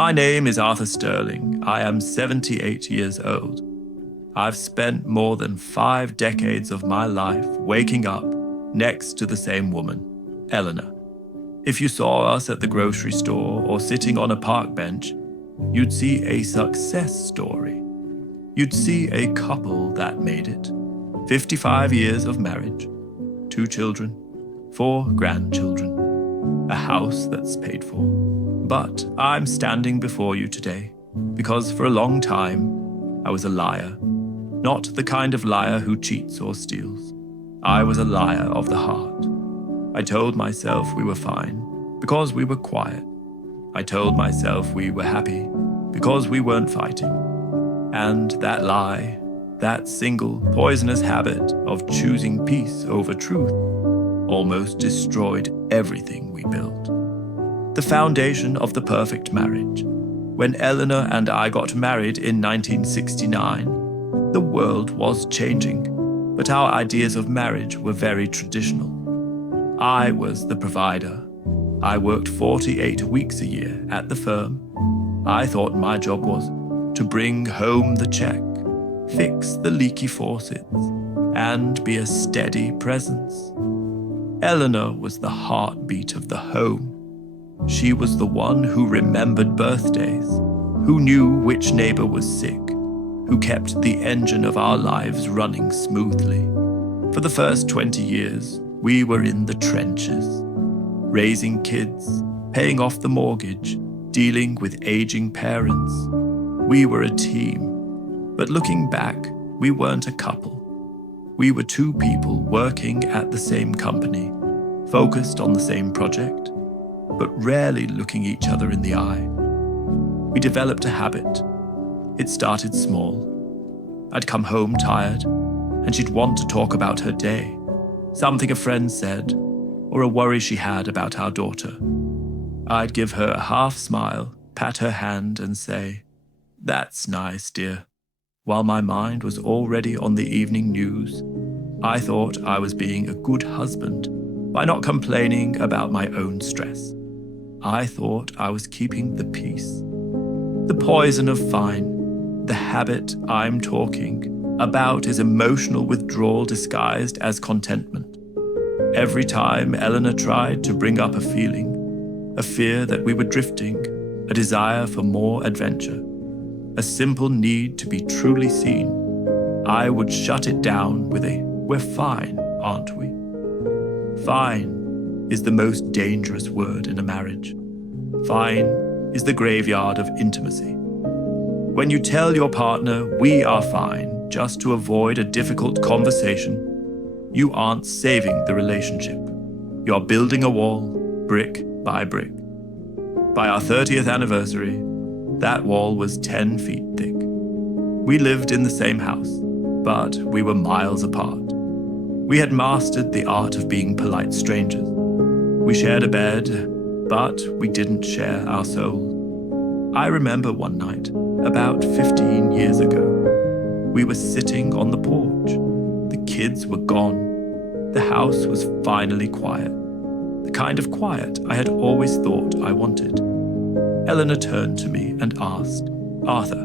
My name is Arthur Sterling. I am 78 years old. I've spent more than 5 decades of my life waking up next to the same woman, Eleanor. If you saw us at the grocery store or sitting on a park bench, you'd see a success story. You'd see a couple that made it. 55 years of marriage, 2 children, 4 grandchildren, a house that's paid for. But I'm standing before you today because for a long time I was a liar. Not the kind of liar who cheats or steals. I was a liar of the heart. I told myself we were fine because we were quiet. I told myself we were happy because we weren't fighting. And that lie, that single poisonous habit of choosing peace over truth, almost destroyed everything we built. The foundation of the perfect marriage. When Eleanor and I got married in 1969, the world was changing, but our ideas of marriage were very traditional. I was the provider. I worked 48 weeks a year at the firm. I thought my job was to bring home the check, fix the leaky faucets, and be a steady presence. Eleanor was the heartbeat of the home. She was the one who remembered birthdays, who knew which neighbor was sick, who kept the engine of our lives running smoothly. For the first 20 years, we were in the trenches, raising kids, paying off the mortgage, dealing with aging parents. We were a team, but looking back, we weren't a couple. We were 2 people working at the same company, focused on the same project, but rarely looking each other in the eye. We developed a habit. It started small. I'd come home tired, and she'd want to talk about her day, something a friend said, or a worry she had about our daughter. I'd give her a half smile, pat her hand, and say, "That's nice, dear." While my mind was already on the evening news, I thought I was being a good husband by not complaining about my own stress. I thought I was keeping the peace. The poison of fine, the habit I'm talking about is emotional withdrawal disguised as contentment. Every time Eleanor tried to bring up a feeling, a fear that we were drifting, a desire for more adventure, a simple need to be truly seen, I would shut it down with a, "We're fine, aren't we?" Fine is the most dangerous word in a marriage. Fine is the graveyard of intimacy. When you tell your partner, "We are fine," just to avoid a difficult conversation, you aren't saving the relationship. You're building a wall, brick by brick. By our 30th anniversary, that wall was 10 feet thick. We lived in the same house, but we were miles apart. We had mastered the art of being polite strangers. We shared a bed, but we didn't share our soul. I remember one night, about 15 years ago, we were sitting on the porch. The kids were gone. The house was finally quiet. The kind of quiet I had always thought I wanted. Eleanor turned to me and asked, "Arthur,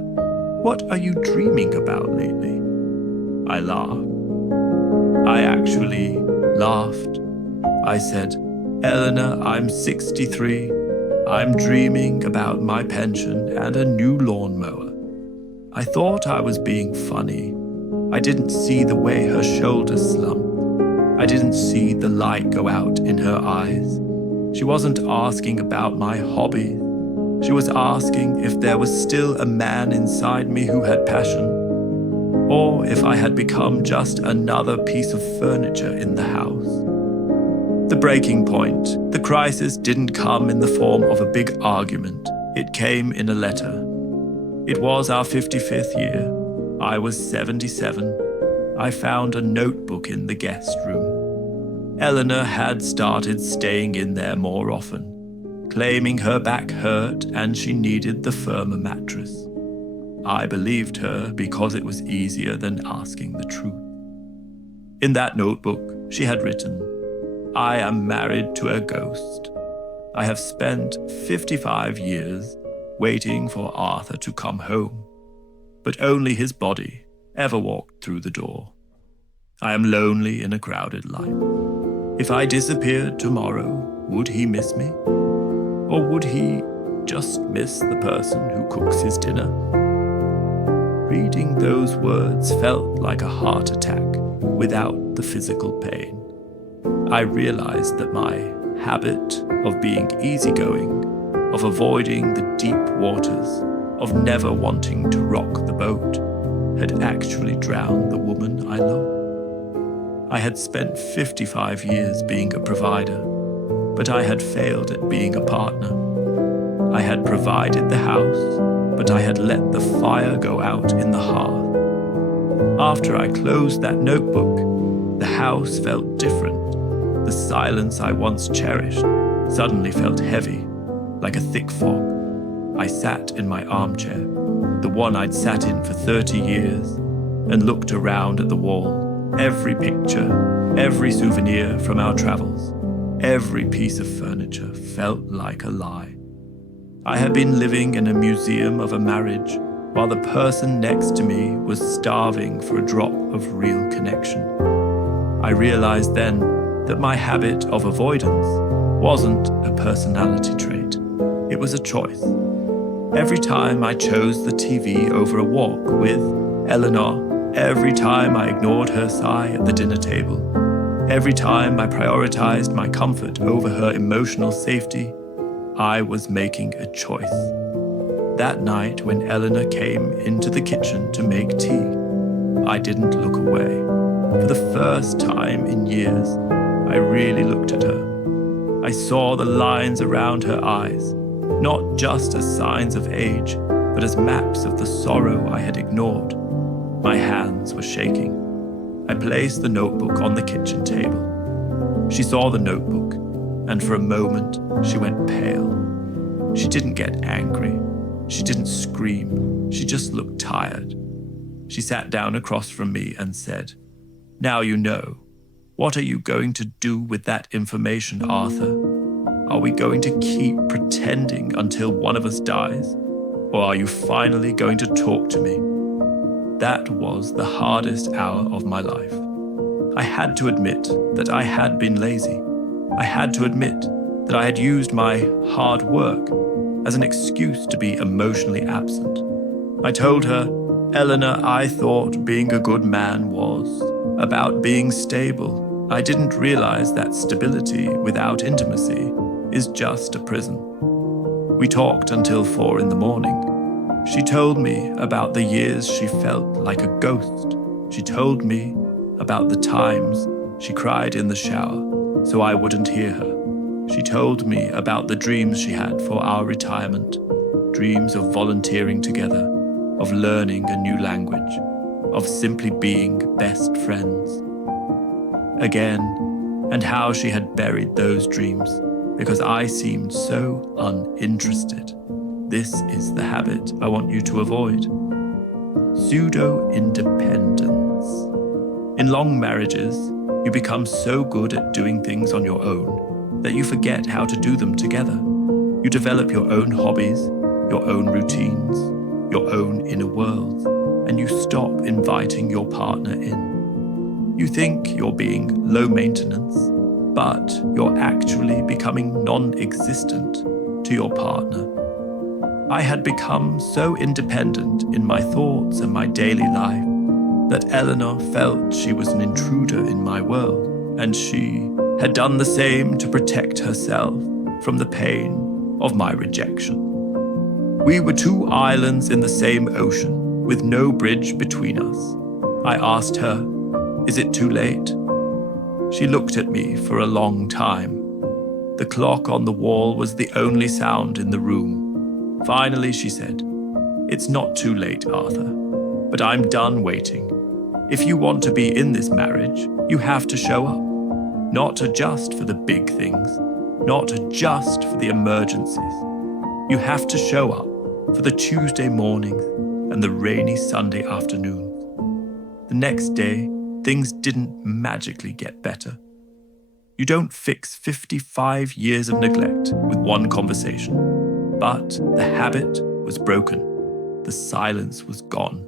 what are you dreaming about lately?" I laughed. I actually laughed. I said, "Eleanor, I'm 63. I'm dreaming about my pension and a new lawnmower." I thought I was being funny. I didn't see the way her shoulders slumped. I didn't see the light go out in her eyes. She wasn't asking about my hobby. She was asking if there was still a man inside me who had passion, or if I had become just another piece of furniture in the house. The breaking point, the crisis, didn't come in the form of a big argument. It came in a letter. It was our 55th year. I was 77. I found a notebook in the guest room. Eleanor had started staying in there more often, claiming her back hurt and she needed the firmer mattress. I believed her because it was easier than asking the truth. In that notebook, she had written, "I am married to a ghost. I have spent 55 years waiting for Arthur to come home. But only his body ever walked through the door. I am lonely in a crowded life. If I disappeared tomorrow, would he miss me? Or would he just miss the person who cooks his dinner? Reading those words felt like a heart attack without the physical pain. I realized that my habit of being easygoing, of avoiding the deep waters, of never wanting to rock the boat, had actually drowned the woman I loved. I had spent 55 years being a provider, but I had failed at being a partner. I had provided the house, but I had let the fire go out in the hearth. After I closed that notebook, the house felt different. The silence I once cherished suddenly felt heavy, like a thick fog. I sat in my armchair, the one I'd sat in for 30 years, and looked around at the wall. Every picture, every souvenir from our travels, every piece of furniture felt like a lie. I had been living in a museum of a marriage while the person next to me was starving for a drop of real connection. I realized then that my habit of avoidance wasn't a personality trait. It was a choice. Every time I chose the TV over a walk with Eleanor, every time I ignored her sigh at the dinner table, every time I prioritized my comfort over her emotional safety, I was making a choice. That night when Eleanor came into the kitchen to make tea, I didn't look away. For the first time in years, I really looked at her. I saw the lines around her eyes, not just as signs of age, but as maps of the sorrow I had ignored. My hands were shaking. I placed the notebook on the kitchen table. She saw the notebook, and for a moment, she went pale. She didn't get angry. She didn't scream. She just looked tired. She sat down across from me and said, "Now you know. What are you going to do with that information, Arthur? Are we going to keep pretending until one of us dies? Or are you finally going to talk to me?" That was the hardest hour of my life. I had to admit that I had been lazy. I had to admit that I had used my hard work as an excuse to be emotionally absent. I told her, "Eleanor, I thought being a good man was about being stable. I didn't realize that stability without intimacy is just a prison." We talked until 4 a.m. She told me about the years she felt like a ghost. She told me about the times she cried in the shower so I wouldn't hear her. She told me about the dreams she had for our retirement, dreams of volunteering together, of learning a new language, of simply being best friends. Again, and how she had buried those dreams because I seemed so uninterested. This is the habit I want you to avoid. Pseudo-independence. In long marriages, you become so good at doing things on your own that you forget how to do them together. You develop your own hobbies, your own routines, your own inner worlds, and you stop inviting your partner in. You think you're being low maintenance, but you're actually becoming non-existent to your partner. I had become so independent in my thoughts and my daily life that Eleanor felt she was an intruder in my world, and she had done the same to protect herself from the pain of my rejection. We were two islands in the same ocean, with no bridge between us. I asked her, "Is it too late?" She looked at me for a long time. The clock on the wall was the only sound in the room. Finally, she said, "It's not too late, Arthur, but I'm done waiting. If you want to be in this marriage, you have to show up. Not just for the big things, not just for the emergencies. You have to show up for the Tuesday mornings and the rainy Sunday afternoons." The next day, things didn't magically get better. You don't fix 55 years of neglect with one conversation. But the habit was broken. The silence was gone.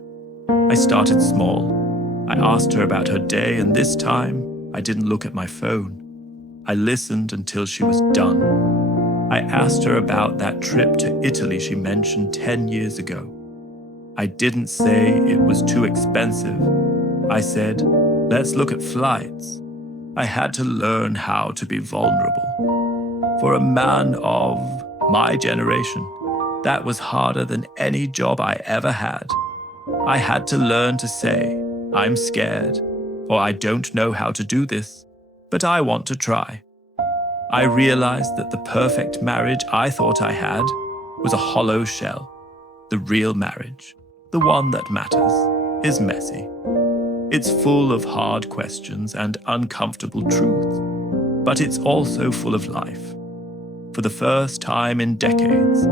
I started small. I asked her about her day, and this time, I didn't look at my phone. I listened until she was done. I asked her about that trip to Italy she mentioned 10 years ago. I didn't say it was too expensive. I said, let's look at flights. I had to learn how to be vulnerable. For a man of my generation, that was harder than any job I ever had. I had to learn to say, I'm scared, or I don't know how to do this, but I want to try. I realized that the perfect marriage I thought I had was a hollow shell. The real marriage, the one that matters, is messy. It's full of hard questions and uncomfortable truths, but it's also full of life. For the first time in decades,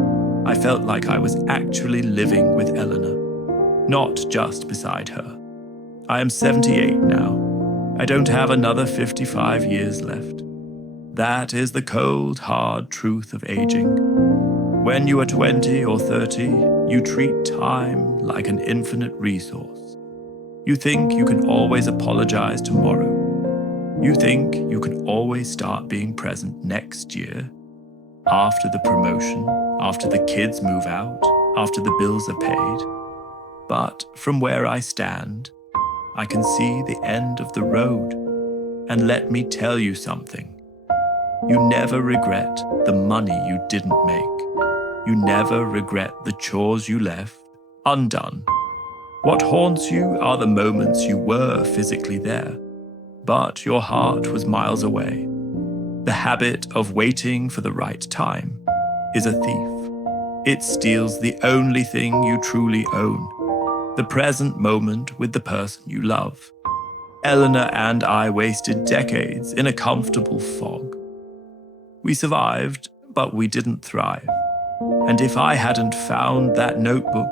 I felt like I was actually living with Eleanor, not just beside her. I am 78 now. I don't have another 55 years left. That is the cold, hard truth of aging. When you are 20 or 30, you treat time like an infinite resource. You think you can always apologize tomorrow. You think you can always start being present next year, after the promotion, after the kids move out, after the bills are paid. But from where I stand, I can see the end of the road. And let me tell you something. You never regret the money you didn't make. You never regret the chores you left undone. What haunts you are the moments you were physically there, but your heart was miles away. The habit of waiting for the right time is a thief. It steals the only thing you truly own, the present moment with the person you love. Eleanor and I wasted decades in a comfortable fog. We survived, but we didn't thrive. And if I hadn't found that notebook,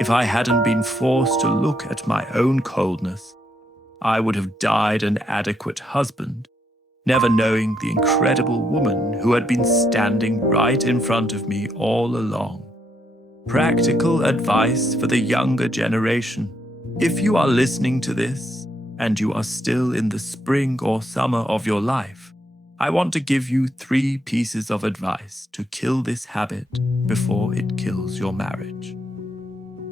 if I hadn't been forced to look at my own coldness, I would have died an adequate husband, never knowing the incredible woman who had been standing right in front of me all along. Practical advice for the younger generation. If you are listening to this, and you are still in the spring or summer of your life, I want to give you 3 pieces of advice to kill this habit before it kills your marriage.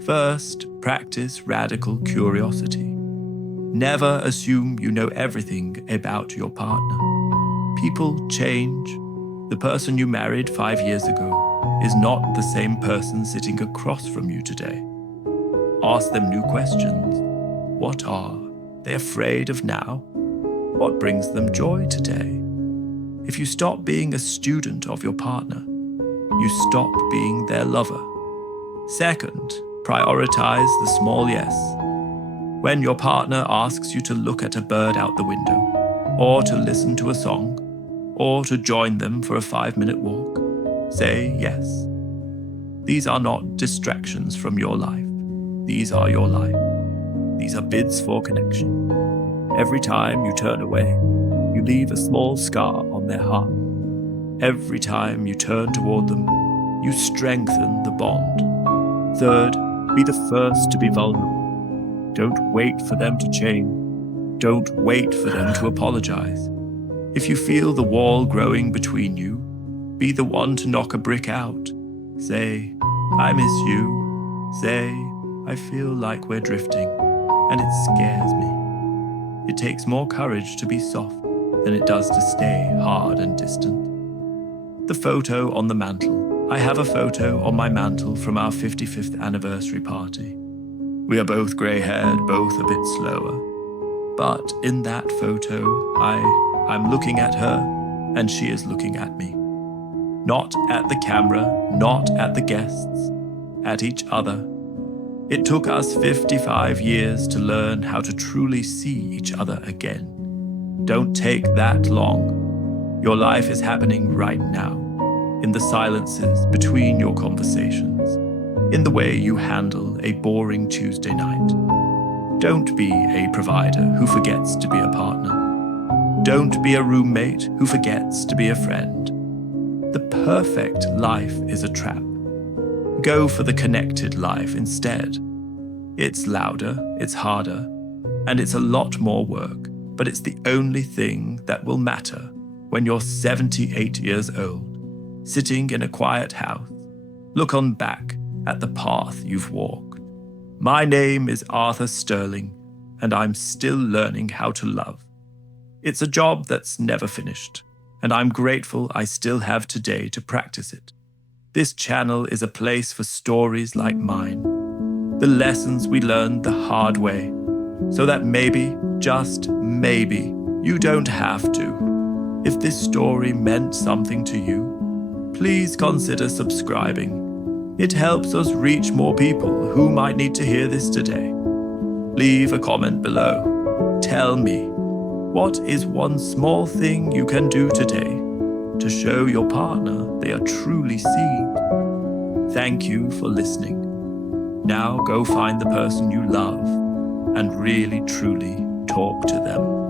First, practice radical curiosity. Never assume you know everything about your partner. People change. The person you married 5 years ago is not the same person sitting across from you today. Ask them new questions. What are they afraid of now? What brings them joy today? If you stop being a student of your partner, you stop being their lover. Second, prioritize the small yes. When your partner asks you to look at a bird out the window, or to listen to a song, or to join them for a 5-minute walk, say yes. These are not distractions from your life. These are your life. These are bids for connection. Every time you turn away, you leave a small scar on their heart. Every time you turn toward them, you strengthen the bond. Third, be the first to be vulnerable. Don't wait for them to change. Don't wait for them to apologize. If you feel the wall growing between you, be the one to knock a brick out. Say, I miss you. Say, I feel like we're drifting, and it scares me. It takes more courage to be soft than it does to stay hard and distant. The photo on the mantle. I have a photo on my mantle from our 55th anniversary party. We are both grey-haired, both a bit slower. But in that photo, I'm looking at her, and she is looking at me. Not at the camera, not at the guests, at each other. It took us 55 years to learn how to truly see each other again. Don't take that long. Your life is happening right now, in the silences between your conversations, in the way you handle a boring Tuesday night. Don't be a provider who forgets to be a partner. Don't be a roommate who forgets to be a friend. The perfect life is a trap. Go for the connected life instead. It's louder, it's harder, and it's a lot more work, but it's the only thing that will matter when you're 78 years old, sitting in a quiet house. Look on back at the path you've walked. My name is Arthur Sterling, and I'm still learning how to love. It's a job that's never finished, and I'm grateful I still have today to practice it. This channel is a place for stories like mine, the lessons we learned the hard way, so that maybe, just maybe, you don't have to. If this story meant something to you, please consider subscribing. It helps us reach more people who might need to hear this today. Leave a comment below. Tell me, what is one small thing you can do today to show your partner they are truly seen? Thank you for listening. Now go find the person you love and really truly talk to them.